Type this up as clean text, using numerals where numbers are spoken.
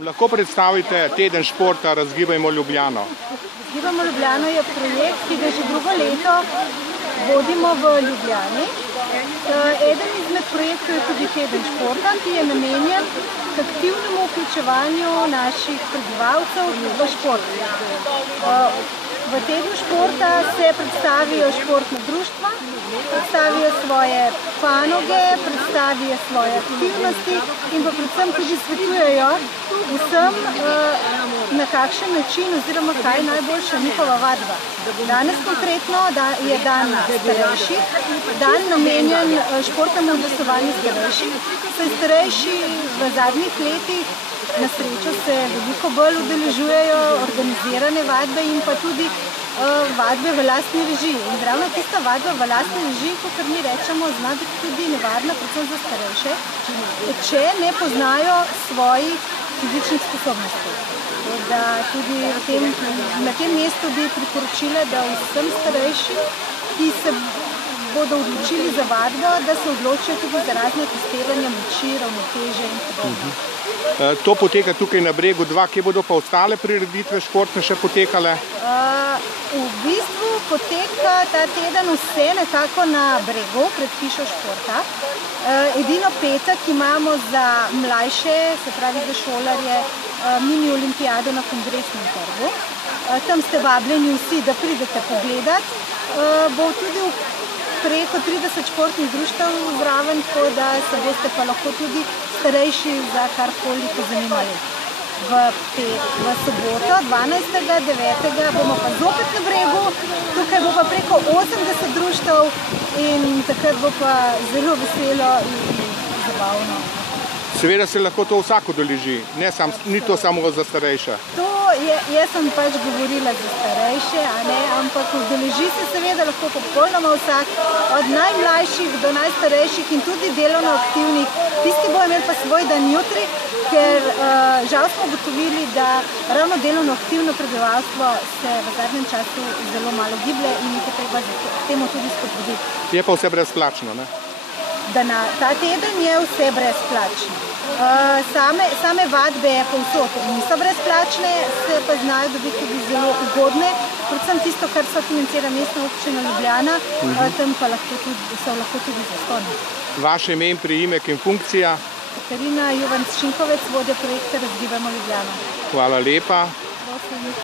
Lahko predstavite teden športa Razgibajmo Ljubljano. Razgibajmo Ljubljano je projekt, ki ga že drugo leto vodimo v Ljubljani. Eden izmed projektov je tudi teden športa, ki je namenjen k aktivnemu vključevanju naših prebivalcev v šport. V tednu športa se predstavijo športna društva, predstavijo svoje panoge, predstavijo svoje aktivnosti in pa predvsem tudi svetujejo vsem, na kakšen način oziroma kaj je najboljša njihova vadba. Danes konkretno je dan starejših, dan namenjen športnemu udejstvovanju starejših. Starejši v zadnjih letih na srečo se veliko bolj udeležujejo organizirane vadbe in pa tudi vadbe v lastni režiji. In ravno tista vadba v lastni režiji, kot mi rečemo, zna biti tudi nevarna, predvsem za starejše, če ne poznajo svojih fizičnih sposobnosti. Da tudi na tem mestu bi priporočila, da vsem starejšim, ki se bodo odločili za vadbo, da se odločijo tudi za razne testiranja moči, ravnoteže in podobno. To poteka tukaj na Bregu 2, kje bodo pa ostale prireditve športne še potekale? V bistvu poteka ta teden vse nekako na Bregu, pred hišo športa. Edino petek imamo za mlajše, se pravi za šolarje, mini olimpijado na Kongresnem trgu. Tam ste vabljeni vsi, da pridete pogledat. Bo tudi preko 30 športnih društev zraven, tako da se boste pa lahko tudi starejši za karkoli pozanimali. V soboto, 12.9. bomo pa zopet na Bregu, tukaj bo pa preko 80 društev in takrat bo pa zelo veselo in zabavno. Seveda se lahko to vsak udeleži, ni to samo za starejše. Jaz sem pač govorila za starejše, ampak udeleži se seveda lahko popolnoma vsak, od najmlajših do najstarejših in tudi delovno aktivnih. Tisti bojo imeli pa svoj dan jutri, ker žal smo ugotovili, da ravno delovno aktivno prebivalstvo se v zadnjem času zelo malo giblje in jih je treba temu tudi spodbuditi. Je pa vse brezplačno, ne? Ta teden je vse brezplačno. Same vadbe povsod niso brezplačne, se pa znajo dobiti tudi zelo ugodne, predvsem tisto, kar so financira Mestna občina Ljubljana, tam pa so lahko tudi zastonji. Vaše ime in priimek in funkcija? Katarina Juvanc Šinkovec, vodja projekta Razgibajmo Ljubljano. Hvala lepa.